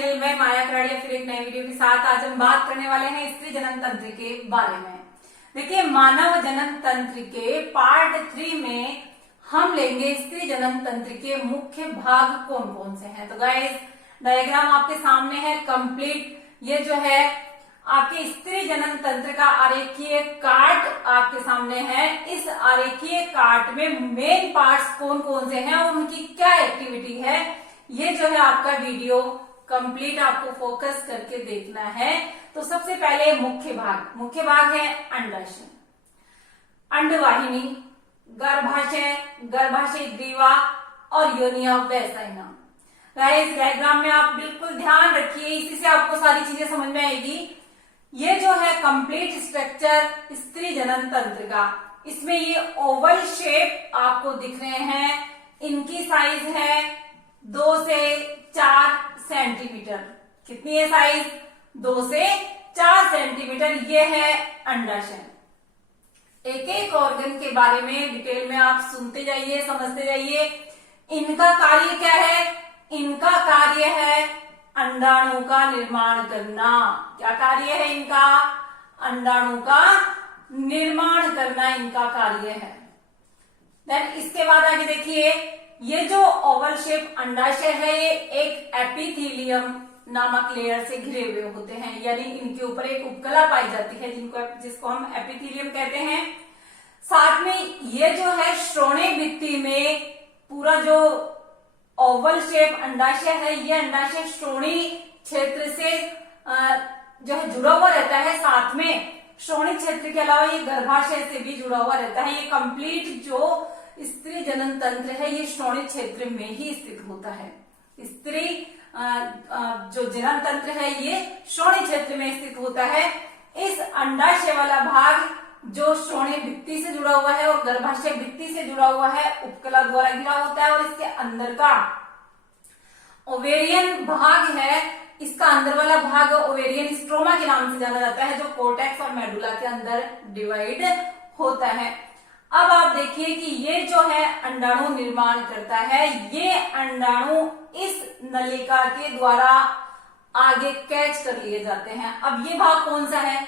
Channel में माया कराड़िया फिर एक नई वीडियो के साथ आज हम बात करने वाले हैं स्त्री जनन तंत्र के बारे में। देखिए, मानव जनन तंत्र के पार्ट 3 में हम लेंगे स्त्री जनन तंत्र के मुख्य भाग कौन कौन से हैं। तो गाइस, डायग्राम आपके सामने है कंप्लीट। ये जो है आपके स्त्री जनन तंत्र का आरेखीय कार्ड आपके सामने है। इस आरेखीय कार्ड में मेन पार्ट्स कौन कौन से हैं और उनकी क्या एक्टिविटी है, ये जो है आपका वीडियो कंप्लीट आपको फोकस करके देखना है। तो सबसे पहले मुख्य भाग है अंडाशय, अंडवाहिनी, गर्भाशय, गर्भाशय ग्रीवा और योनिया वैसाइना। गाइस, डायग्राम में आप बिल्कुल ध्यान रखिए, इसी से आपको सारी चीजें समझ में आएगी। ये जो है कंप्लीट स्ट्रक्चर स्त्री जनन तंत्र का, इसमें ये ओवल शेप आपको दिख रहे हैं। इनकी साइज है 2 से 4 सेंटीमीटर। कितनी है साइज? 2 से 4 सेंटीमीटर। ये है अंडाशय। एक एक ऑर्गन के बारे में डिटेल में आप सुनते जाइए, समझते जाइए। इनका कार्य क्या है? इनका कार्य है अंडाणु का निर्माण करना। क्या कार्य है इनका? अंडाणु का निर्माण करना इनका कार्य है। देन इसके बाद आगे देखिए, ये जो ओवल शेप अंडाशय है ये एक एपिथेलियम नामक लेयर से घिरे हुए होते हैं, यानी इनके ऊपर एक उपकला पाई जाती है जिसको हम एपिथेलियम कहते हैं। साथ में ये जो है श्रोणि भित्ति में पूरा जो ओवल शेप अंडाशय है, ये अंडाशय श्रोणि क्षेत्र से जो है जुड़ा हुआ रहता है। साथ में श्रोणि क्षेत्र के अलावा ये गर्भाशय से भी जुड़ा हुआ रहता है। ये कंप्लीट जो स्त्री जनन तंत्र है ये श्रोणि क्षेत्र में ही स्थित होता है। स्त्री जो जनन तंत्र है ये श्रोणि क्षेत्र में स्थित होता है। इस अंडाशय वाला भाग जो श्रोणि भित्ति से जुड़ा हुआ है और गर्भाशय भित्ति से जुड़ा हुआ है, उपकला द्वारा घिरा होता है। और इसके अंदर का ओवेरियन भाग है, इसका अंदर वाला भाग ओवेरियन स्ट्रोमा के नाम से जाना जाता है, जो कोर्टेक्स और मेडुला के अंदर डिवाइड होता है। अब आप देखिए कि ये जो है अंडाणु निर्माण करता है। ये अंडाणु इस नलिका के द्वारा आगे कैच कर लिए जाते हैं। अब ये भाग कौन सा है?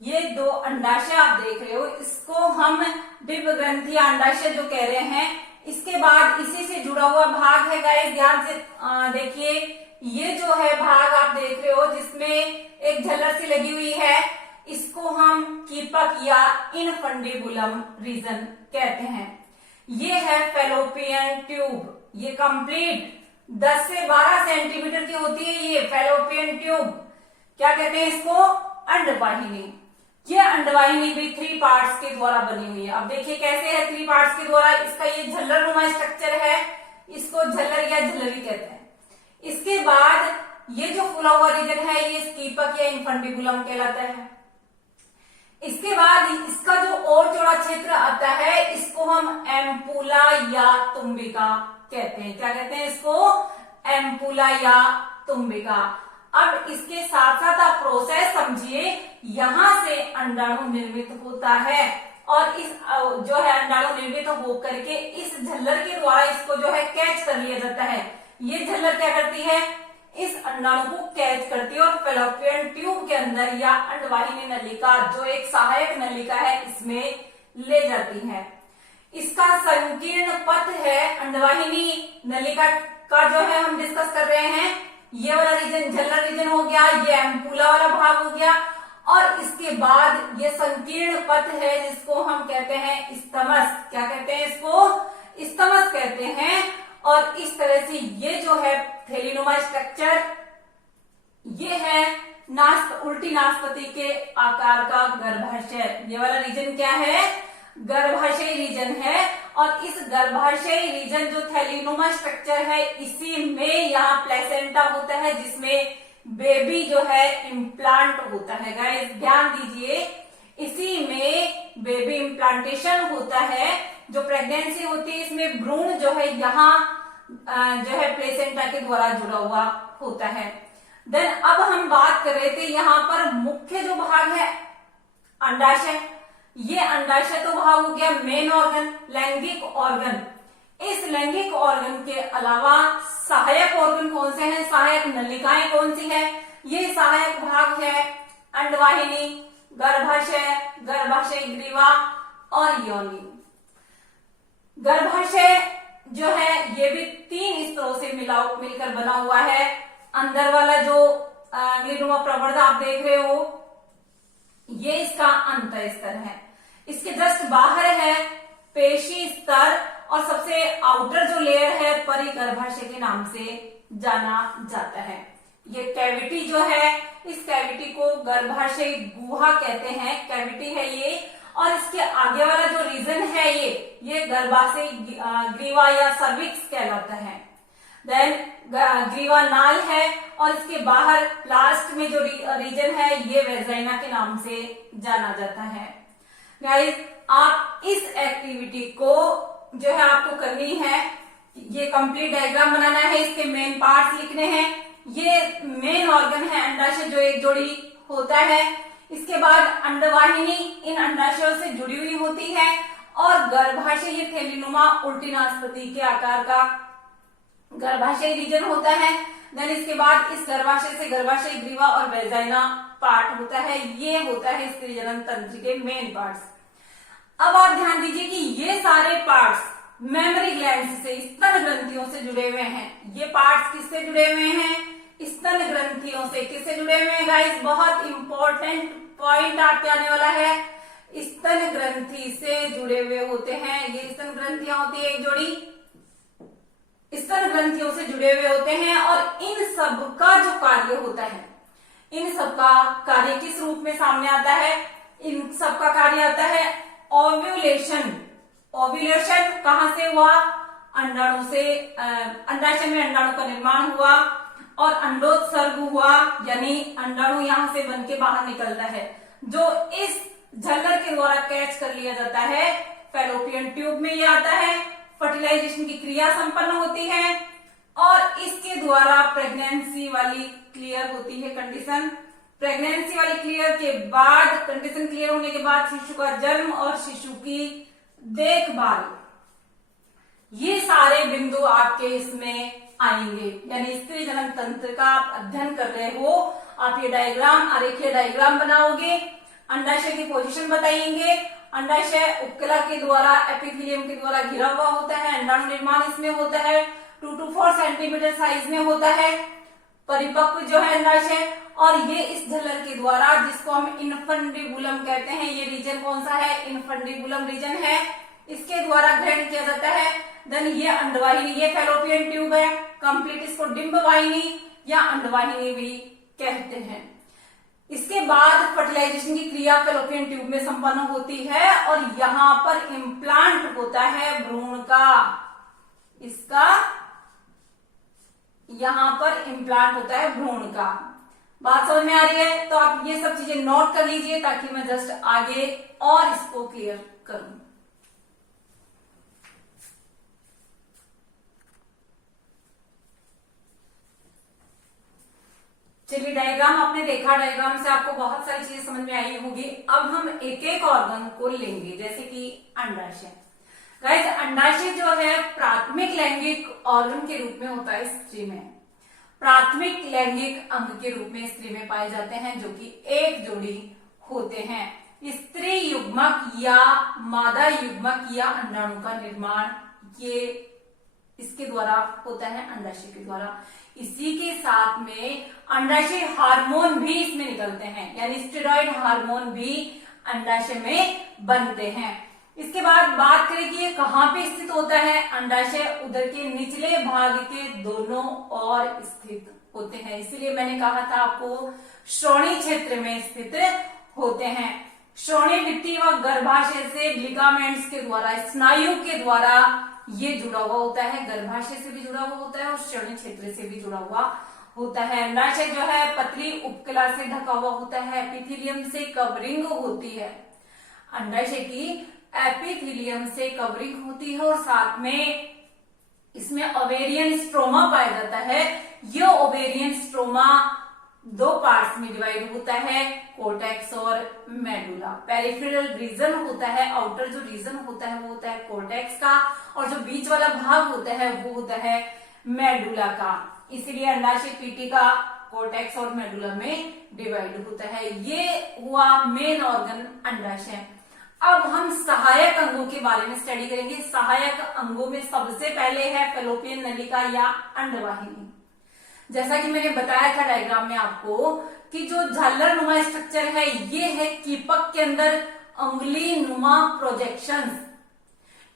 ये 2 अंडाशय आप देख रहे हो, इसको हम डिंब ग्रंथि अंडाशय जो कह रहे हैं। इसके बाद इसी से जुड़ा हुआ भाग है। गाइस, ध्यान से देखिए, ये जो है भाग आप देख रहे हो जिसमें एक झलर सी लगी हुई है, इसको हम कीपक या इनफंडिबुलम रीजन कहते हैं। ये है फैलोपियन ट्यूब। ये कंप्लीट 10 से 12 सेंटीमीटर की होती है। ये फैलोपियन ट्यूब क्या कहते हैं इसको? अंडवाहिनी। ये अंडवाहिनी भी 3 पार्ट्स के द्वारा बनी हुई है। अब देखिए कैसे है 3 पार्ट्स के द्वारा। इसका ये झल्लर नुमा स्ट्रक्चर है, इसको झल्लर या झल्लरी कहते हैं। इसके बाद ये जो फूला हुआ रीजन है ये स्कीपक या इनफंडिबुलम कहलाता है। इसके बाद इसका जो और चौड़ा क्षेत्र आता है इसको हम एम्पुला या तुम्बिका कहते हैं। क्या कहते हैं इसको? एम्पुला या तुम्बिका। अब इसके साथ साथ आप प्रोसेस समझिए, यहां से अंडाणु निर्मित होता है और इस जो है अंडाणु निर्मित होकर के इस झल्लर के द्वारा इसको जो है कैच कर लिया जाता है। ये झल्लर क्या करती है? इस अंडाणु को कैच करती है और फैलोपियन ट्यूब के अंदर या अंडवाहिनी नलिका जो एक सहायक नलिका है इसमें ले जाती है। इसका संकीर्ण पथ है अंडवाहिनी नलिका का जो है हम डिस्कस कर रहे हैं। ये वाला रीजन झल्लर रीजन हो गया, ये एम्पुला वाला भाग हो गया और इसके बाद ये संकीर्ण पथ है जिसको हम कहते हैं स्तमस। क्या कहते हैं इसको? स्तमस कहते हैं। और इस तरह से ये जो है थैलीनुमा स्ट्रक्चर, ये है उल्टी नासपति के आकार का गर्भाशय। ये वाला रीजन क्या है? गर्भाशय रीजन है। और इस गर्भाशय रीजन जो थैलीनुमा स्ट्रक्चर है इसी में यहाँ प्लेसेंटा होता है जिसमें बेबी जो है इम्प्लांट होता है। गाइस, ध्यान दीजिए, इसी में बेबी इम्प्लांटेशन होता है। जो प्रेगनेंसी होती है इसमें भ्रूण जो है यहाँ जो है प्लेसेंटा के द्वारा जुड़ा हुआ होता है। देन अब हम बात कर रहे थे यहाँ पर मुख्य जो भाग है अंडाशय। ये अंडाशय तो भाग हो गया मेन ऑर्गन, लैंगिक ऑर्गन। इस लैंगिक ऑर्गन के अलावा सहायक ऑर्गन कौन से हैं, सहायक नलिकाएं कौन सी है, ये सहायक भाग है अंडवाहिनी, गर्भाशय, गर्भाशय ग्रीवा और योनि। गर्भाशय जो है ये भी 3 स्तरों से मिलकर बना हुआ है। अंदर वाला जो ग्लिनुमा प्रवर्ध आप देख रहे हो, ये इसका अंत स्तर है। इसके जस्ट बाहर है पेशी स्तर और सबसे आउटर जो लेयर है परिगर्भाशय के नाम से जाना जाता है। ये कैविटी जो है, इस कैविटी को गर्भाशय गुहा कहते हैं, कैविटी है ये। और इसके आगे वाला जो रीजन है ये गर्भाशय ग्रीवा या सर्विक्स कहलाता है। देन ग्रीवा नाल है और इसके बाहर लास्ट में जो रीजन है ये वेजाइना के नाम से जाना जाता है। गाइस, आप इस एक्टिविटी को जो है आपको करनी है, ये कंप्लीट डायग्राम बनाना है, इसके मेन पार्ट्स लिखने हैं। ये मेन ऑर्गन है अंडाशय जो एक जोड़ी होता है। इसके बाद अंडवाहिनी इन अंडाशयों से जुड़ी हुई होती है और गर्भाशय ये थैलीनुमा उल्टी नासपति के आकार का गर्भाशय रीजन होता है। देन इसके बाद इस गर्भाशय से गर्भाशय ग्रीवा और वेजाइना पार्ट होता है। ये होता है स्त्री जनन तंत्र के मेन पार्ट्स। अब आप ध्यान दीजिए कि ये सारे पार्ट्स मेमोरी ग्लैंड से, स्तन ग्रंथियों से जुड़े हुए हैं। ये पार्ट्स किससे जुड़े हुए हैं, स्तन ग्रंथियों से। किससे जुड़े हुए हैं गाइस, बहुत इंपॉर्टेंट पॉइंट आपके आने वाला है, स्तन ग्रंथि से जुड़े हुए होते हैं। ये स्तन ग्रंथियां होती है एक जोड़ी, स्तन ग्रंथियों से जुड़े हुए होते हैं। और इन सब का जो कार्य होता है, इन सब का कार्य किस रूप में सामने आता है, इन सब का कार्य आता है ओव्यूलेशन। ओव्यूलेशन कहां से हुआ, अंडाणु से, अंडाशय में अंडाणु का निर्माण हुआ और अंडोत्सर्ग हुआ, यानी अंडाणु यहां से बन के बाहर निकलता है, जो इस झल्लर के द्वारा कैच कर लिया जाता है। फैलोपियन ट्यूब में ये आता है, फर्टिलाइजेशन की क्रिया संपन्न होती है और इसके द्वारा प्रेगनेंसी वाली क्लियर होती है कंडीशन। प्रेगनेंसी वाली क्लियर के बाद, कंडीशन क्लियर होने के बाद शिशु का जन्म और शिशु की देखभाल, ये सारे बिंदु आपके इसमें आएंगे। यानी स्त्री जनन तंत्र का आप अध्ययन कर रहे हो, आप ये डायग्राम, आरेखीय डायग्राम बनाओगे, अंडाशय की पोजीशन बताएंगे। अंडाशय उपकला के द्वारा, एपिथेलियम के द्वारा घिरा हुआ होता है। अंडाणु निर्माण इसमें होता है, 2 to 4 सेंटीमीटर साइज में होता है परिपक्व जो है अंडाशय। और ये इस झल्लर के द्वारा, जिसको हम इनफंडिबुलम कहते हैं, ये रीजन कौन सा है, इनफंडिबुलम रीजन है, इसके द्वारा ग्रहण किया जाता है। देन ये अंडवाहिनी, ये फैलोपियन ट्यूब है कंप्लीट, इसको डिंब वाहिनी या अंडवाहिनी भी कहते हैं। इसके बाद फर्टिलाइजेशन की क्रिया फैलोपियन ट्यूब में संपन्न होती है और यहां पर इम्प्लांट होता है भ्रूण का, इसका यहां पर इम्प्लांट होता है भ्रूण का। बात समझ में आ रही है? तो आप ये सब चीजें नोट कर लीजिए ताकि मैं जस्ट आगे और इसको क्लियर करूं। चलिए, डायग्राम आपने देखा, डायग्राम से आपको बहुत सारी चीजें समझ में आई होगी। अब हम एक एक ऑर्गन को लेंगे, जैसे कि अंडाशय। गाइस, अंडाशय जो है प्राथमिक लैंगिक ऑर्गन के रूप में होता है स्त्री में, प्राथमिक लैंगिक अंग के रूप में स्त्री में पाए जाते हैं, जो कि एक जोड़ी होते हैं। स्त्री युग्मक या मादा युग्मक या अंडाणु का निर्माण ये इसके द्वारा होता है, अंडाशय के द्वारा। इसी के साथ में अंडाशय हार्मोन भी इसमें निकलते हैं, यानी स्टेरॉइड हार्मोन भी अंडाशय में बनते हैं। इसके बाद बात करें कि ये कहाँ पे स्थित होता है। अंडाशय उदर के निचले भाग के दोनों ओर स्थित होते हैं, इसीलिए मैंने कहा था आपको श्रोणि क्षेत्र में स्थित होते हैं। श्रोणि भित्ति व गर्भाशय से लिगामेंट्स के द्वारा, स्नायु के द्वारा ये जुड़ा हुआ होता है, गर्भाशय से भी जुड़ा हुआ होता है और श्रोणि क्षेत्र से भी जुड़ा हुआ होता है। अंडाशय जो है पतली उपकला से ढका हुआ होता है, एपिथेलियम से कवरिंग होती है, अंडाशय की एपिथेलियम से कवरिंग होती है और साथ में इसमें ओवेरियन स्ट्रोमा पाया जाता है। ये ओवेरियन स्ट्रोमा 2 पार्ट्स में डिवाइड होता है, कोर्टेक्स और मेडुला। पेरिफेरल रीजन होता है, आउटर जो रीजन होता है वो होता है कोर्टेक्स का, और जो बीच वाला भाग होता है वो होता है मेडुला का। इसलिए अंडाशय पीटी का कोर्टेक्स और मेडुला में डिवाइड होता है। ये हुआ मेन ऑर्गन अंडाशय। अब हम सहायक अंगों के बारे में स्टडी करेंगे। सहायक अंगों में सबसे पहले है फैलोपियन नलिका या अंडवाहिनी। जैसा कि मैंने बताया था डायग्राम में आपको कि जो झालर नुमा स्ट्रक्चर है ये है कीपक के अंदर अंगुली नुमा प्रोजेक्शंस।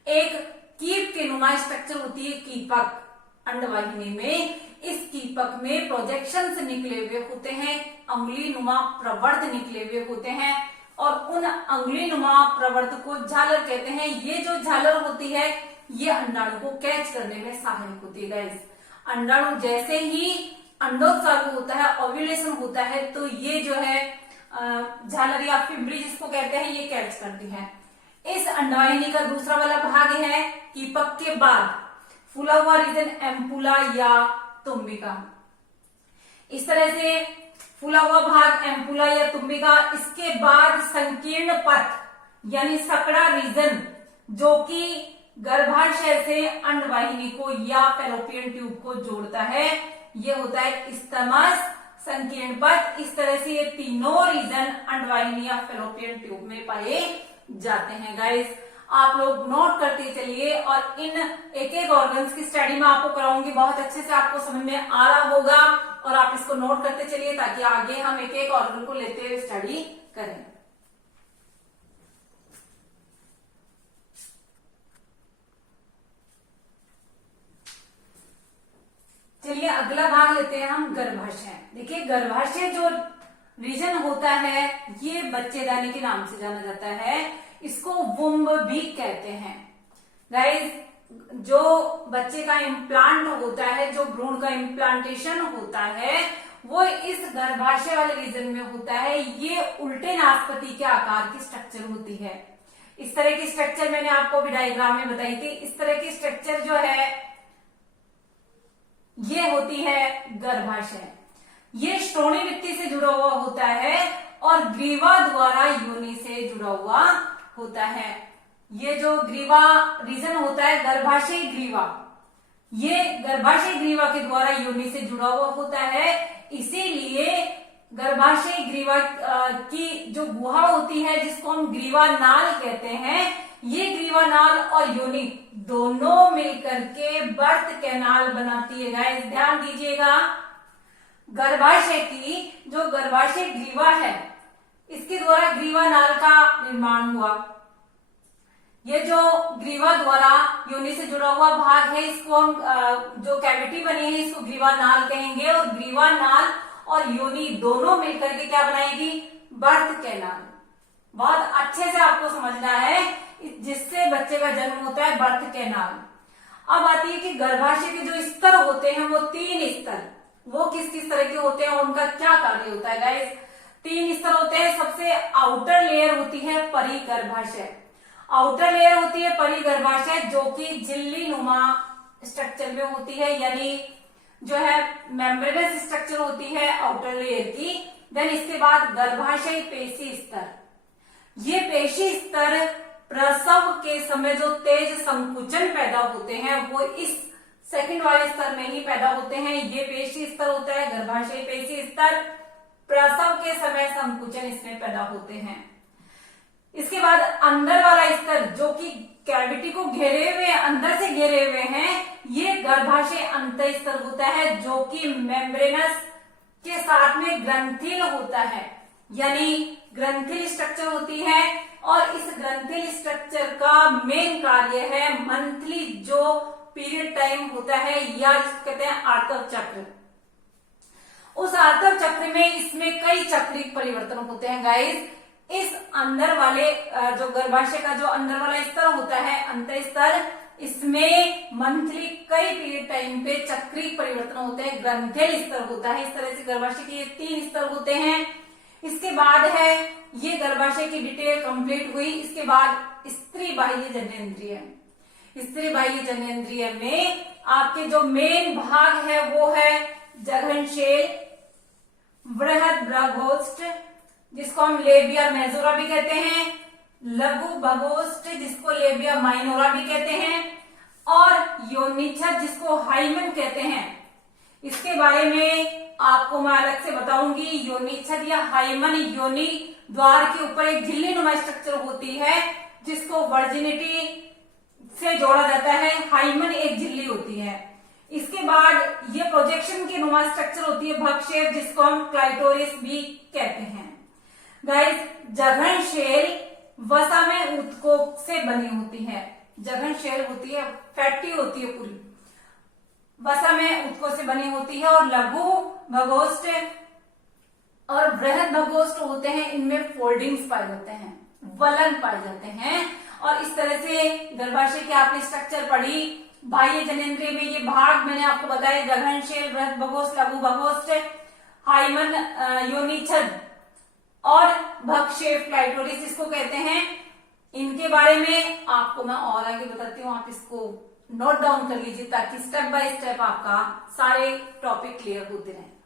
एक कीप के नुमा स्ट्रक्चर होती है कीपक अंडवाहिनी में। इस कीपक में प्रोजेक्शंस निकले हुए होते हैं, अंगुली नुमा प्रवर्त निकले हुए होते हैं और उन अंगुली नुमा प्रवर्त को झालर कहते हैं। ये जो झालर होती है ये अंडाणु को कैच करने में सहायक होती है गाइस। अंडाणु जैसे ही अंडोत्सर्ग होता है, ओव्यूलेशन होता है, तो ये जो है झालर या फिब्री जिसको कहते हैं ये कैच करती है। इस अंडवाहिनी का दूसरा वाला भाग है कीपक के बाद फूला हुआ रीजन एम्पुला या तुम्बिका। इस तरह से फूला हुआ भाग एम्पुला या तुम्बिका। इसके बाद संकीर्ण पथ यानी सकड़ा रीजन जो कि गर्भाशय से अंडवाहिनी को या फैलोपियन ट्यूब को जोड़ता है, ये होता है इस्तमस, संकीर्ण पथ। इस तरह से ये तीनों रीजन अंडवाहिनी या फैलोपियन ट्यूब में पाए जाते हैं गाइस। आप लोग नोट करते चलिए और इन एक एक ऑर्गन्स की स्टडी में आपको कराऊंगी, बहुत अच्छे से आपको समझ में आ रहा होगा और आप इसको नोट करते चलिए ताकि आगे हम एक एक ऑर्गन को लेते हुए स्टडी करें। चलिए अगला भाग लेते हैं हम गर्भाशय। देखिए गर्भाशय जो रीजन होता है ये बच्चेदानी के नाम से जाना जाता है, इसको वुम्ब भी कहते हैं गाइस। जो बच्चे का इम्प्लांट होता है, जो भ्रूण का इम्प्लांटेशन होता है वो इस गर्भाशय वाले रीजन में होता है। ये उल्टे नासपति के आकार की स्ट्रक्चर होती है। इस तरह की स्ट्रक्चर मैंने आपको भी डायग्राम में बताई थी। इस तरह की स्ट्रक्चर जो है ये होती है गर्भाशय। ये श्रोणी भित्ति से जुड़ा हुआ होता है और ग्रीवा द्वारा योनि से जुड़ा हुआ होता है। ये जो ग्रीवा रीजन होता है गर्भाशय ग्रीवा, ये गर्भाशय ग्रीवा के द्वारा योनि से जुड़ा हुआ होता है। इसीलिए गर्भाशय ग्रीवा की जो गुहा होती है जिसको हम ग्रीवा नाल कहते हैं, ये ग्रीवा नाल और योनि दोनों मिलकर के बर्थ कैनाल बनाती है गाइस। ध्यान दीजिएगा, गर्भाशय की जो गर्भाशय ग्रीवा है इसके द्वारा ग्रीवा नाल का निर्माण हुआ। ये जो ग्रीवा द्वारा योनि से जुड़ा हुआ भाग है इसको हम जो कैविटी बनी है इसको ग्रीवा नाल कहेंगे और ग्रीवा नाल और योनि दोनों मिलकर के क्या बनाएगी? Birth canal. बहुत अच्छे से आपको समझना है जिससे बच्चे का जन्म होता है, बर्थ कैनाल। अब आती है कि गर्भाशय के जो स्तर होते हैं वो 3 स्तर, वो किस किस तरह के होते हैं और उनका क्या कार्य होता है गाइस। 3 स्तर होते हैं। सबसे आउटर लेयर होती है परिगर्भाशय। आउटर लेयर होती है परिगर्भाशय जो कि झिल्ली नुमा स्ट्रक्चर में होती है, यानी जो है मेम्ब्रेनस स्ट्रक्चर होती है आउटर लेयर की। देन इसके बाद गर्भाशय पेशी स्तर। ये पेशी स्तर प्रसव के समय जो तेज संकुचन पैदा होते हैं वो इस सेकंड वाले स्तर में ही पैदा होते हैं। ये पेशी स्तर होता है गर्भाशय पेशी स्तर। प्रसव के समय संकुचन इसमें पैदा होते हैं। इसके बाद अंदर वाला स्तर जो कि कैविटी को घेरे हुए, अंदर से घेरे हुए हैं, ये गर्भाशय अंत स्तर होता है जो कि मेम्ब्रेनस के साथ में ग्रंथिल होता है, यानी ग्रंथिल स्ट्रक्चर होती है। और इस ग्रंथिल स्ट्रक्चर का मेन कार्य है मंथली जो पीरियड टाइम होता है या जिसको कहते हैं आर्तव चक्र। उस आर्तव चक्र में इसमें कई चक्रिक परिवर्तन होते हैं गाइस। इस अंदर वाले जो गर्भाशय का जो अंदर वाला स्तर होता है अंत स्तर, इसमें मंथली कई पीरियड टाइम पे चक्रिक परिवर्तन होते हैं, ग्रंथिल स्तर होता है। इस तरह से गर्भाशय के 3 स्तर होते हैं। इसके बाद है ये गर्भाशय की डिटेल कंप्लीट हुई। इसके बाद स्त्री बाह्य जननेंद्रिय। स्त्री बाह्य जननेंद्रिय में आपके जो मेन भाग है वो है जघनशेल, बृहद ब्रघोष्ठ जिसको हम लेबिया मेजोरा भी कहते हैं, लघु भगोष्ठ जिसको लेबिया माइनोरा भी कहते हैं, और योनिच्छद जिसको हाइमन कहते हैं, इसके बारे में आपको मैं अलग से बताऊंगी। योनिच्छद या हाइमन योनि द्वार के ऊपर एक झिल्ली नुमा स्ट्रक्चर होती है जिसको वर्जिनिटी से जोड़ा जाता है। हाइमन एक झिल्ली होती है। इसके बाद ये प्रोजेक्शन की नुमा स्ट्रक्चर होती है भक्षेप, जिसको हम क्लाइटोरिस भी कहते हैं। गाइस, जघन शेल वसा में ऊतकों से बनी होती है। जघन शेल होती है, फैटी होती है पूरी, वसा में ऊतकों से बनी होती है। और लघु भगोष्ठ और बृहद भगोष्ठ होते हैं, इनमें फोल्डिंग्स पाए जाते हैं, वलन पाए जाते हैं। और इस तरह से गर्भाशय की आपने स्ट्रक्चर पढ़ी। बाह्य जनेंद्रिय में ये भाग मैंने आपको बताया, गगन शेल, बृहद भगोष्ठ, लघु भगोष्ठ, हाइमन योनिच्छद और भक्षेप क्लाइटोरिस इसको कहते हैं। इनके बारे में आपको मैं और आगे बताती हूँ, आप इसको नोट डाउन कर लीजिए ताकि स्टेप बाय स्टेप आपका सारे टॉपिक क्लियर होते रहें।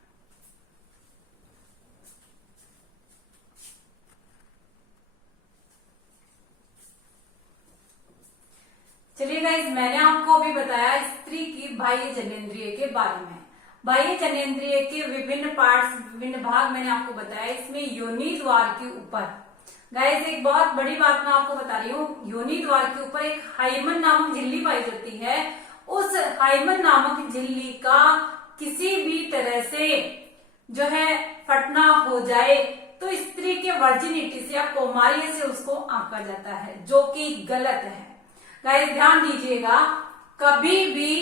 चलिए गाइस, मैंने आपको अभी बताया स्त्री की बाह्य जनेंद्रिय के बारे में। बाह्य जनेंद्रिय के विभिन्न पार्ट्स, विभिन्न भाग मैंने आपको बताया। इसमें योनि द्वार के ऊपर गाइस एक बहुत बड़ी बात मैं आपको बता रही हूँ, योनि द्वार के ऊपर एक हाइमन नामक झिल्ली पाई जाती है। उस हाइमन नामक झिल्ली का किसी भी तरह से जो है फटना हो जाए तो स्त्री के वर्जिनिटी से या कौमार्य से उसको आंका जाता है, जो कि गलत है। गाइस ध्यान दीजिएगा, कभी भी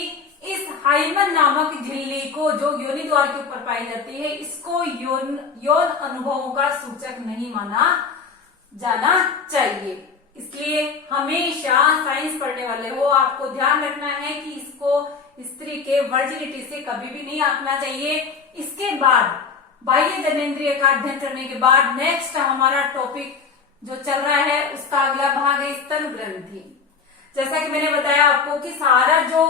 इस हाइमन नामक झिल्ली को जो योनि द्वार के ऊपर पाई जाती है, इसको यौन अनुभवों का सूचक नहीं माना जाना चाहिए। इसलिए हमेशा साइंस पढ़ने वाले हो आपको ध्यान रखना है कि इसको स्त्री के वर्जिनिटी से कभी भी नहीं आंकना चाहिए। इसके बाद बाह्य जनेंद्रिय का अध्ययन करने के बाद नेक्स्ट हमारा टॉपिक जो चल रहा है उसका अगला भाग है स्तन ग्रंथि। जैसा कि मैंने बताया आपको कि सारा जो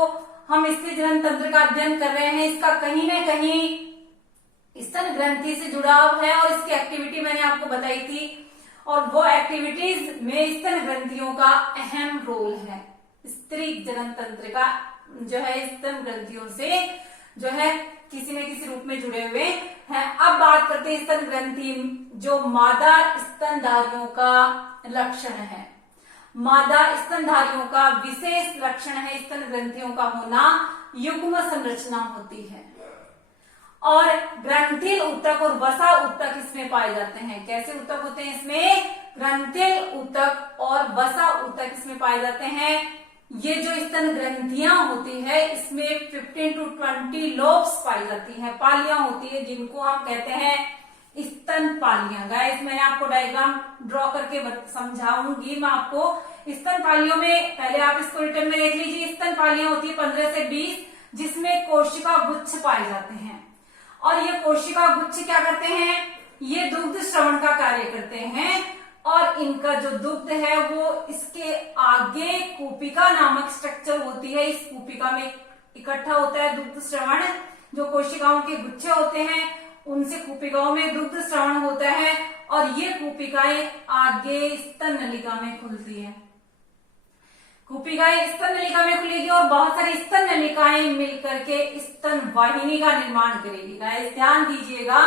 हम स्त्री जनन तंत्र का अध्ययन कर रहे हैं, इसका कहीं न कहीं स्तन ग्रंथि से जुड़ाव है और इसकी एक्टिविटी मैंने आपको बताई थी। और वो एक्टिविटीज में स्तन ग्रंथियों का अहम रोल है। स्त्री जनन तंत्र का जो है स्तन ग्रंथियों से जो है किसी न किसी रूप में जुड़े हुए हैं। अब बात करते हैं स्तन ग्रंथि जो मादा स्तनधारियों का लक्षण है। मादा स्तनधारियों का विशेष लक्षण है स्तन ग्रंथियों का होना, युग्म संरचना होती है। और ग्रंथिल ऊतक और वसा ऊतक इसमें पाए जाते हैं। कैसे ऊतक होते हैं इसमें? ग्रंथिल ऊतक और वसा ऊतक इसमें पाए जाते हैं। ये जो स्तन ग्रंथियां होती है इसमें 15 to 20 लोब्स पाई जाती हैं, पालियां होती है जिनको हम कहते हैं स्तन पालियां। गाइस मैंने आपको डायग्राम ड्रॉ करके समझाऊंगी मैं आपको। स्तन पालियों में पहले आप इसको रिटर्न में देख लीजिए। स्तन पालियां होती है 15 से 20 जिसमें कोशिका गुच्छ पाए जाते हैं। और ये कोशिका गुच्छ क्या करते हैं? ये दुग्ध श्रवण का कार्य करते हैं और इनका जो दुग्ध है वो इसके आगे कूपिका नामक स्ट्रक्चर होती है। इस कूपिका में इकट्ठा होता है दुग्ध श्रवण। जो कोशिकाओं के गुच्छे होते हैं उनसे कूपिकाओं में दुग्ध श्रवण होता है और ये कूपिकाएं आगे स्तन नलिका में खुलती है। कूपिकाएं स्तन नलिका में खुलेगी और बहुत सारी स्तन नलिकाएं मिलकर के स्तन वाहिनी का निर्माण करेगी। गाइस ध्यान दीजिएगा,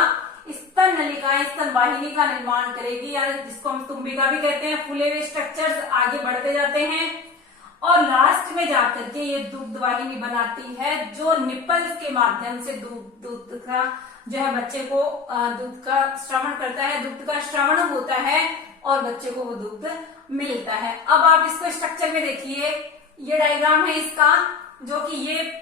स्तन नलिकाएं स्तन वाहिनी का निर्माण करेगी, या जिसको हम तुम्बिका भी कहते हैं। फूले हुए स्ट्रक्चर्स आगे बढ़ते जाते हैं और लास्ट में जाकर के ये दुग्ध वाहिनी बनाती है जो निप्पल्स के माध्यम से दूध का जो है बच्चे को दूध का श्रवण करता है। दुग्ध का श्रवण होता है और बच्चे को वो दुग्ध मिलता है। अब आप इसको स्ट्रक्चर में देखिए, ये डायग्राम है इसका, जो कि ये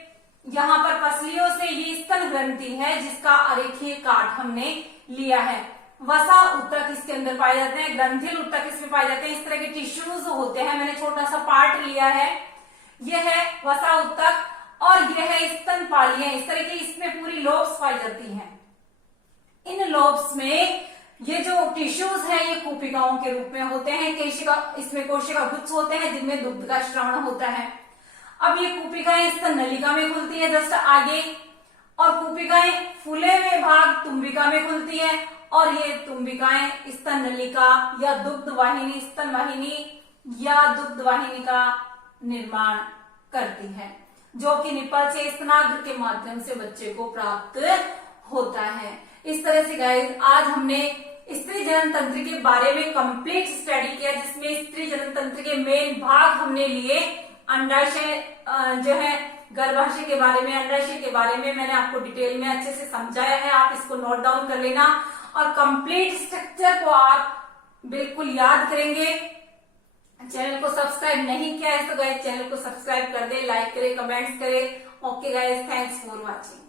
यहाँ पर पसलियों से ये स्तन ग्रंथि है जिसका अरेखीय काट हमने लिया है। वसा ऊतक इसके अंदर पाए जाते हैं, ग्रंथिल ऊतक इसमें पाए जाते हैं। इस तरह के टिश्यूज होते हैं, मैंने छोटा सा पार्ट लिया है। यह है वसा ऊतक और यह है स्तन पालियां। इस तरह की इसमें पूरी लोब्स पाई जाती हैं। इन लोब्स में ये जो टिश्यूज हैं ये कूपिकाओं के रूप में होते हैं। इसमें कोशिका गुच्छ होते हैं जिनमें दुग्ध का श्रवण होता है। अब ये कूपिकाएं स्तन नलिका में खुलती है जस्ट आगे, और कूपिकाएं फूले हुए भाग तुम्बिका में खुलती है और ये तुम्बिकाएं स्तन नलिका या दुग्ध वाहिनी, स्तन वाहिनी या दुग्ध वाहिनी का निर्माण करती है, जो कि निपल से स्तनाग्र के माध्यम से बच्चे को प्राप्त होता है। इस तरह से गाइस आज हमने स्त्री जनन तंत्र के बारे में कंप्लीट स्टडी किया, जिसमें स्त्री जनन तंत्र के मेन भाग हमने लिए। अंडाशय जो है गर्भाशय के बारे में, अंडाशय के बारे में मैंने आपको डिटेल में अच्छे से समझाया है, आप इसको नोट डाउन कर लेना और कंप्लीट स्ट्रक्चर को आप बिल्कुल याद करेंगे। चैनल को सब्सक्राइब नहीं किया है तो गाइस चैनल को सब्सक्राइब कर दे, लाइक करे, कमेंट्स करे। Okay guys, thanks for watching.